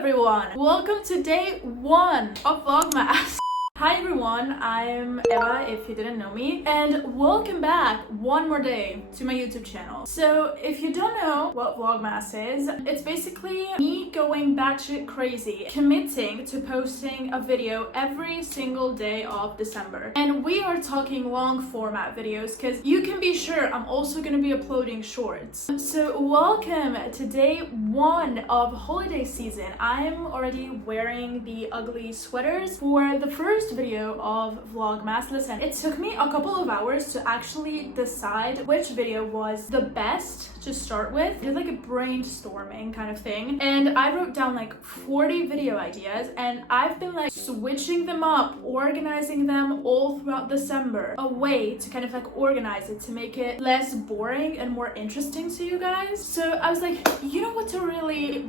everyone! Welcome to day 1 of VLOGMAS. Hi everyone, I'm Eva if you didn't know me, and welcome back one more day to my YouTube channel. So if you don't know what VLOGMAS is, it's basically me going batshit crazy, committing to posting a video every single day of December. And we are talking long format videos because you can be sure I'm also going to be uploading shorts. So welcome to day 1 of holiday season. I'm already wearing the ugly sweaters for the first video of VLOGMAS. Listen, it took me a couple of hours to actually decide which video was the best to start with. I did like a brainstorming kind of thing, and I wrote down like 40 video ideas, and I've been like switching them up, organizing them all throughout December, a way to kind of like organize it to make it less boring and more interesting to you guys. So I was like, you know what's a really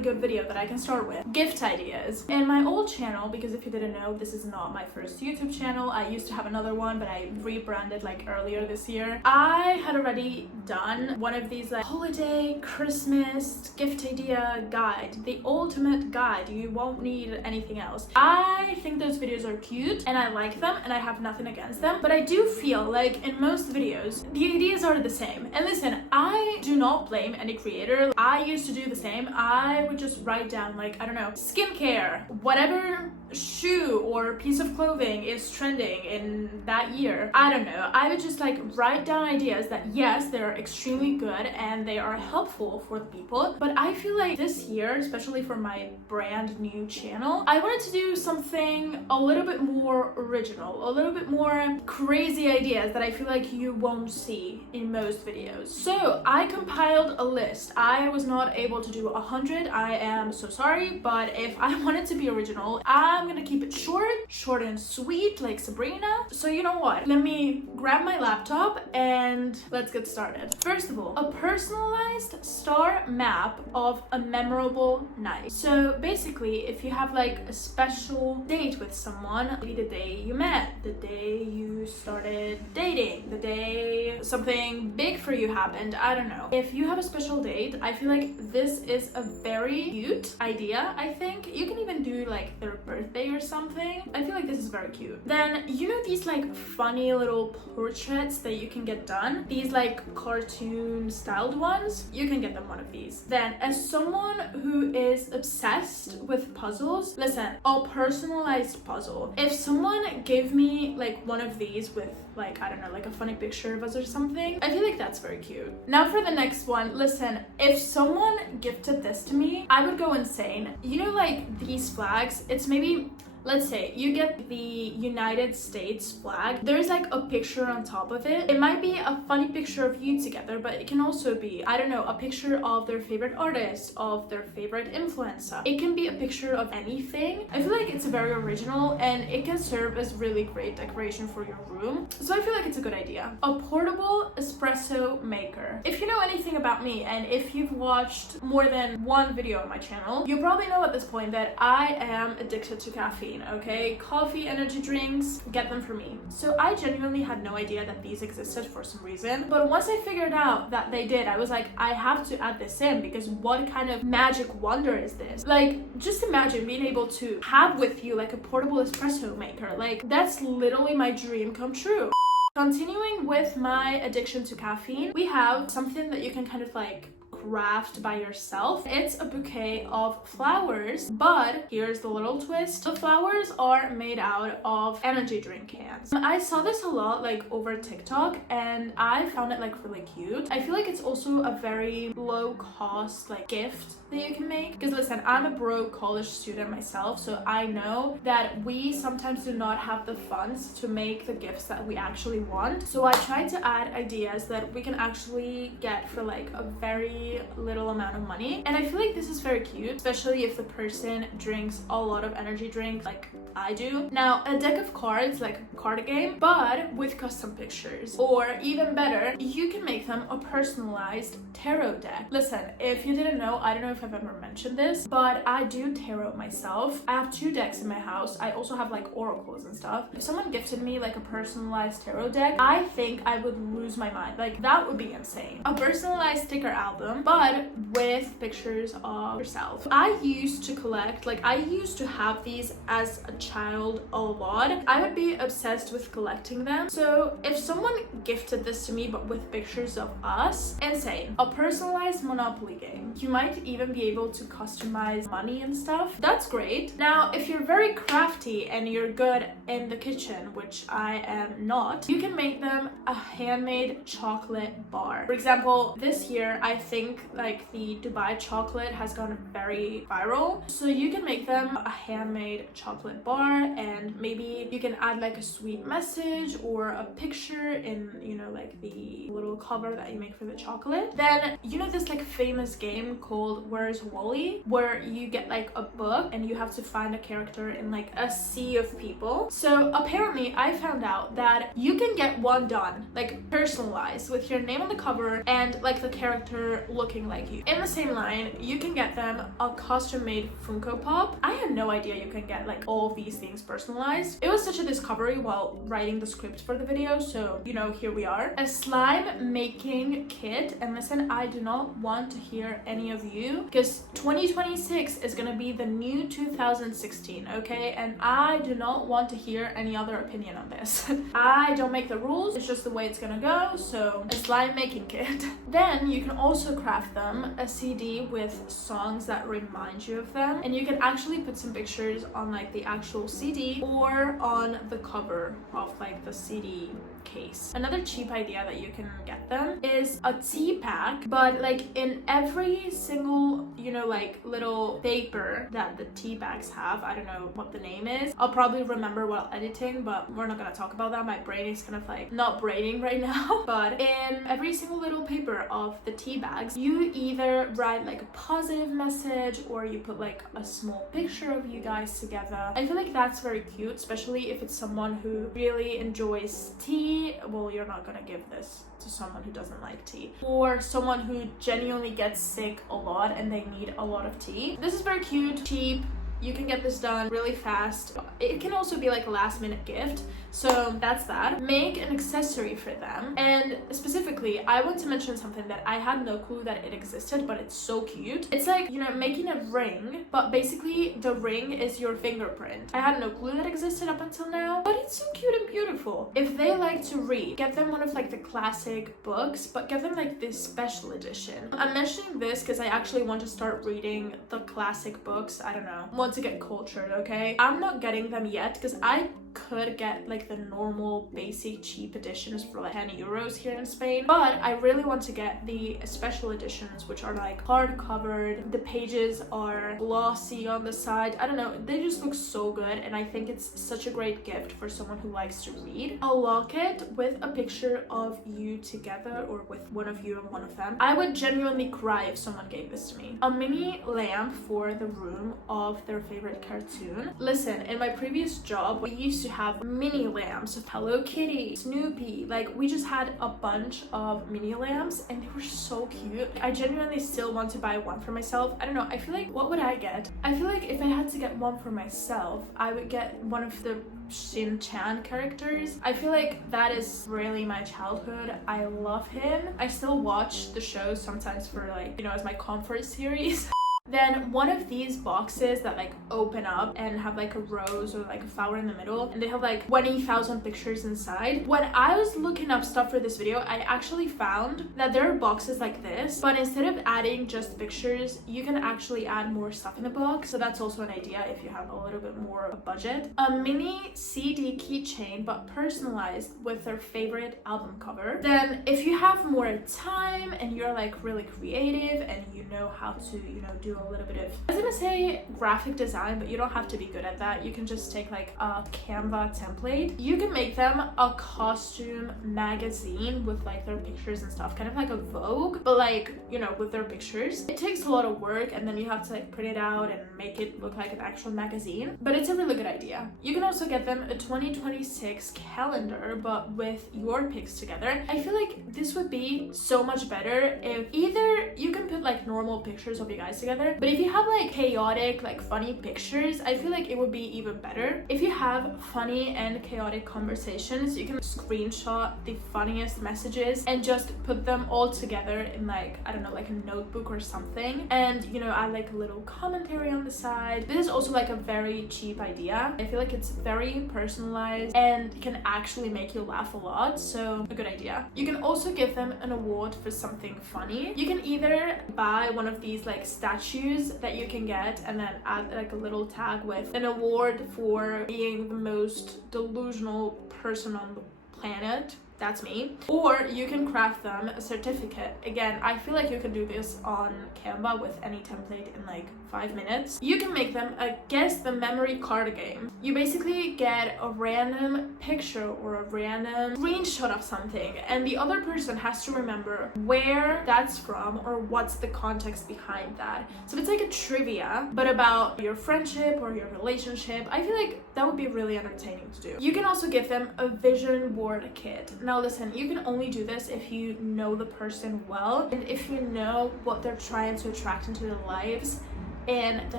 good video that I can start with? Gift ideas. In my old channel, because if you didn't know, this is not my first YouTube channel. I used to have another one, but I rebranded like earlier this year. I had already done one of these like holiday Christmas gift idea guide, the ultimate guide. You won't need anything else. I think those videos are cute and I like them and I have nothing against them, but I do feel like in most videos the ideas are the same. And listen, I do not blame any creator. I used to do the same. I would just write down like, I don't know, skincare, whatever shoe or piece of clothing is trending in that year. I don't know. I would just like write down ideas that yes, they're extremely good and they are helpful for the people. But I feel like this year, especially for my brand new channel, I wanted to do something a little bit more original, a little bit more crazy ideas that I feel like you won't see in most videos. So I compiled a list. I was not able to do 100. I am so sorry, but if I wanted to be original, I'm gonna keep it short and sweet like Sabrina. So you know what? Let me grab my laptop and let's get started. First of all, a personalized star map of a memorable night. So basically, if you have like a special date with someone, maybe the day you met, the day you started dating, the day something big for you happened, I don't know. If you have a special date, I feel like this is a very cute idea. I think you can even do like their birthday or something. I feel like this is very cute. Then you know these like funny little portraits that you can get done, these like cartoon styled ones, you can get them one of these. Then as someone who is obsessed with puzzles, listen, a personalized puzzle. If someone gave me like one of these with like, I don't know, like a funny picture of us or something, I feel like that's very cute. Now for the next one, listen, if someone gifted this to me, I would go insane. You know, like these flags, it's maybe, let's say you get the United States flag. There's like a picture on top of it. It might be a funny picture of you together, but it can also be, I don't know, a picture of their favorite artist, of their favorite influencer. It can be a picture of anything. I feel like it's very original and it can serve as really great decoration for your room. So I feel like it's a good idea. A portable espresso maker. If you know anything about me and if you've watched more than one video on my channel, you probably know at this point that I am addicted to caffeine. Okay, coffee, energy drinks, get them for me. So I genuinely had no idea that these existed for some reason, but once I figured out that they did, I was like, I have to add this in because what kind of magic wonder is this? Like, just imagine being able to have with you like a portable espresso maker. Like, that's literally my dream come true. Continuing with my addiction to caffeine, we have something that you can kind of like craft by yourself. It's a bouquet of flowers, but here's the little twist. The flowers are made out of energy drink cans. I saw this a lot like over TikTok and I found it like really cute. I feel like it's also a very low cost like gift that you can make, because listen, I'm a broke college student myself, so I know that we sometimes do not have the funds to make the gifts that we actually want. So I try to add ideas that we can actually get for like a very little amount of money, and I feel like this is very cute, especially if the person drinks a lot of energy drinks like I do. Now, a deck of cards, like a card game, but with custom pictures. Or even better, you can make them a personalized tarot deck. Listen, if you didn't know, I don't know if I've ever mentioned this, but I do tarot myself. I have 2 decks in my house. I also have like oracles and stuff. If someone gifted me like a personalized tarot deck, I think I would lose my mind. Like, that would be insane. A personalized sticker album, but with pictures of yourself. I used to collect, like I used to have these as a child a lot. I would be obsessed with collecting them. So if someone gifted this to me but with pictures of us, insane. A personalized Monopoly game. You might even be able to customize money and stuff. That's great. Now, if you're very crafty and you're good in the kitchen, which I am not, you can make them a handmade chocolate bar. For example, this year I think like the Dubai chocolate has gone very viral, so you can make them a handmade chocolate bar, and maybe you can add like a sweet message or a picture in, you know, like the little cover that you make for the chocolate. Then, you know, this like famous game called Where's Wally, where you get like a book and you have to find a character in like a sea of people. So apparently I found out that you can get one done, like personalized, with your name on the cover and like the character looking like you. In the same line, you can get them a custom made Funko Pop. I had no idea you can get like all of these things personalized. It was such a discovery while writing the script for the video, so you know, here we are. A slime making kit, and listen, I do not want to hear any of you, because 2026 is gonna be the new 2016, okay? And I do not want to hear any other opinion on this. I don't make the rules, it's just the way it's gonna go. So a slime making kit. Then you can also craft them a CD with songs that remind you of them, and you can actually put some pictures on like the actual CD or on the cover of like the CD case. Another cheap idea that you can get them is a tea pack, but like in every single, you know, like little paper that the tea bags have. I don't know what the name is. I'll probably remember while editing, but we're not gonna talk about that. My brain is kind of like not braining right now. But in every single little paper of the tea bags, you either write like a positive message or you put like a small picture of you guys together. I feel like that's very cute, especially if it's someone who really enjoys tea. Well, you're not gonna give this to someone who doesn't like tea, or someone who genuinely gets sick a lot and they need a lot of tea. This is very cute, cheap. You can get this done really fast. It can also be like a last minute gift. So that's that. Make an accessory for them. And specifically, I want to mention something that I had no clue that it existed, but it's so cute. It's like, you know, making a ring, but basically the ring is your fingerprint. I had no clue that existed up until now, but it's so cute and beautiful. If they like to read, get them one of like the classic books, but get them like this special edition. I'm mentioning this because I actually want to start reading the classic books. I don't know, want to get cultured, okay? I'm not getting them yet because I could get like the normal basic cheap editions for like 10 euros here in Spain, but I really want to get the special editions, which are like hard covered. The pages are glossy on the side. I don't know, they just look so good, and I think it's such a great gift for someone who likes to read. A locket with a picture of you together, or with one of you and one of them. I would genuinely cry if someone gave this to me. A mini lamp for the room of their favorite cartoon. Listen, in my previous job, we used to have mini lamps of Hello Kitty, Snoopy. Like, we just had a bunch of mini lamps and they were so cute. I genuinely still want to buy one for myself. I don't know, I feel like, what would I get? I feel like if I had to get one for myself, I would get one of the Shin-chan characters. I feel like that is really my childhood. I love him. I still watch the show sometimes for like, you know, as my comfort series. Then one of these boxes that like open up and have like a rose or like a flower in the middle, and they have like 20,000 pictures inside. When I was looking up stuff for this video, I actually found that there are boxes like this, but instead of adding just pictures, you can actually add more stuff in the box. So that's also an idea if you have a little bit more of a budget. A mini CD keychain, but personalized with their favorite album cover. Then if you have more time and you're like really creative and you know how to, you know, do a little bit of, I was gonna say graphic design, but you don't have to be good at that. You can just take like a Canva template. You can make them a costume magazine with like their pictures and stuff, kind of like a Vogue, but like, you know, with their pictures. It takes a lot of work, and then you have to like print it out and make it look like an actual magazine, but it's a really good idea. You can also get them a 2026 calendar, but with your pics together. I feel like this would be so much better if either you can put like normal pictures of you guys together, but if you have like chaotic, like funny pictures, I feel like it would be even better. If you have funny and chaotic conversations, you can screenshot the funniest messages and just put them all together in like, I don't know, like a notebook or something, and you know, add like a little commentary on the side. This is also like a very cheap idea. I feel like it's very personalized and can actually make you laugh a lot, so a good idea. You can also give them an award for something funny. You can either buy one of these like statues that you can get and then add like a little tag with an award for being the most delusional person on the planet. That's me. Or you can craft them a certificate. Again, I feel like you can do this on Canva with any template in like 5 minutes. You can make them a guess the memory card game. You basically get a random picture or a random screenshot of something, and the other person has to remember where that's from or what's the context behind that. So it's like a trivia, but about your friendship or your relationship. I feel like that would be really entertaining to do. You can also give them a vision board kit. Now listen, you can only do this if you know the person well and if you know what they're trying to attract into their lives in the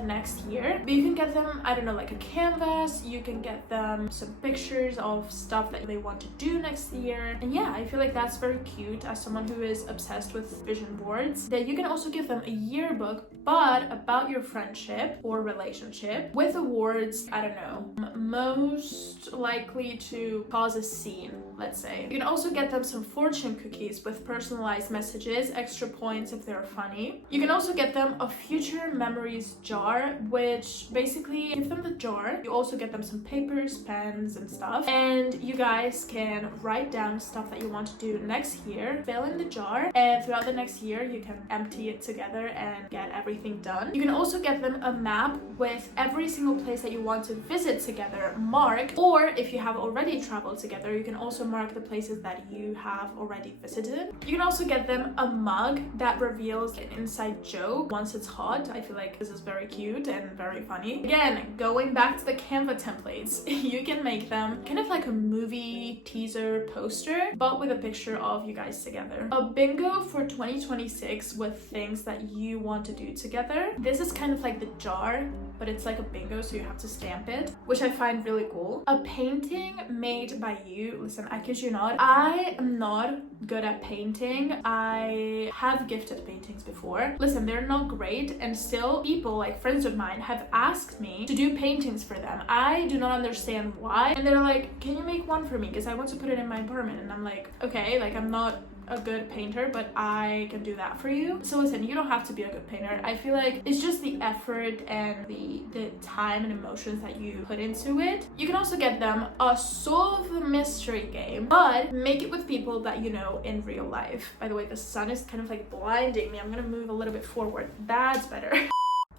next year. But you can get them, I don't know, like a canvas. You can get them some pictures of stuff that they want to do next year. And yeah, I feel like that's very cute as someone who is obsessed with vision boards. That you can also give them a yearbook, but about your friendship or relationship, with awards, I don't know, most likely to cause a scene, let's say. You can also get them some fortune cookies with personalized messages, extra points if they're funny. You can also get them a future memories jar, which basically give them the jar. You also get them some papers, pens and stuff, and you guys can write down stuff that you want to do next year, fill in the jar, and throughout the next year you can empty it together and get everything done. You can also get them a map with every single place that you want to visit together marked, or if you have already traveled together, you can also mark the places that you have already visited. You can also get them a mug that reveals an inside joke once it's hot. I feel like this is very cute and very funny. Again, going back to the Canva templates, you can make them kind of like a movie teaser poster, but with a picture of you guys together. A bingo for 2026 with things that you want to do together. This is kind of like the jar, but it's like a bingo, so you have to stamp it, which I find really cool. A painting made by you. Listen, I kid you not, I am not good at painting. I have gifted paintings before. Listen, they're not great, and still people like friends of mine have asked me to do paintings for them. I do not understand why, and they're like, can you make one for me, because I want to put it in my apartment. And I'm like, okay, like I'm not a good painter, but I can do that for you. So listen, you don't have to be a good painter. I feel like it's just the effort and the time and emotions that you put into it. You can also get them a solve the mystery game, but make it with people that you know in real life. By the way, the sun is kind of like blinding me. I'm gonna move a little bit forward. That's better.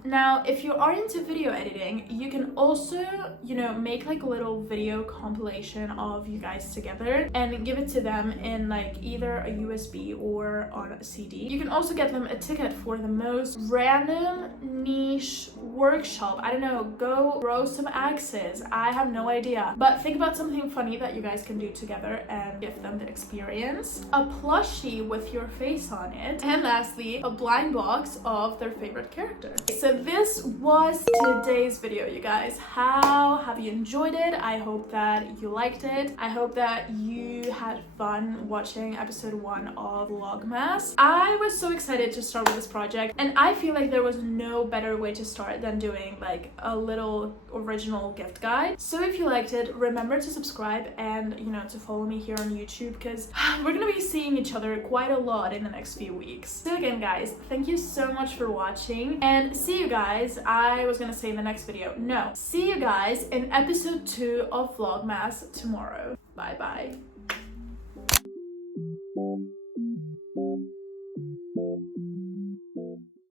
Now, if you are into video editing, you can also, you know, make like a little video compilation of you guys together and give it to them in like either a USB or on a CD. You can also get them a ticket for the most random niche workshop. I don't know, go grow some axes. I have no idea. But think about something funny that you guys can do together and give them the experience. A plushie with your face on it. And lastly, a blind box of their favorite character. So this was today's video, you guys. How have you enjoyed it? I hope that you liked it. I hope that you had fun watching episode 1 of Vlogmas. I was so excited to start with this project, and I feel like there was no better way to start than doing like a little original gift guide. So if you liked it, remember to subscribe and, you know, to follow me here on YouTube, because we're gonna be seeing each other quite a lot in the next few weeks. So again, guys, thank you so much for watching, and see you guys, I was gonna say in the next video. No, see you guys in episode 2 of Vlogmas tomorrow. Bye bye.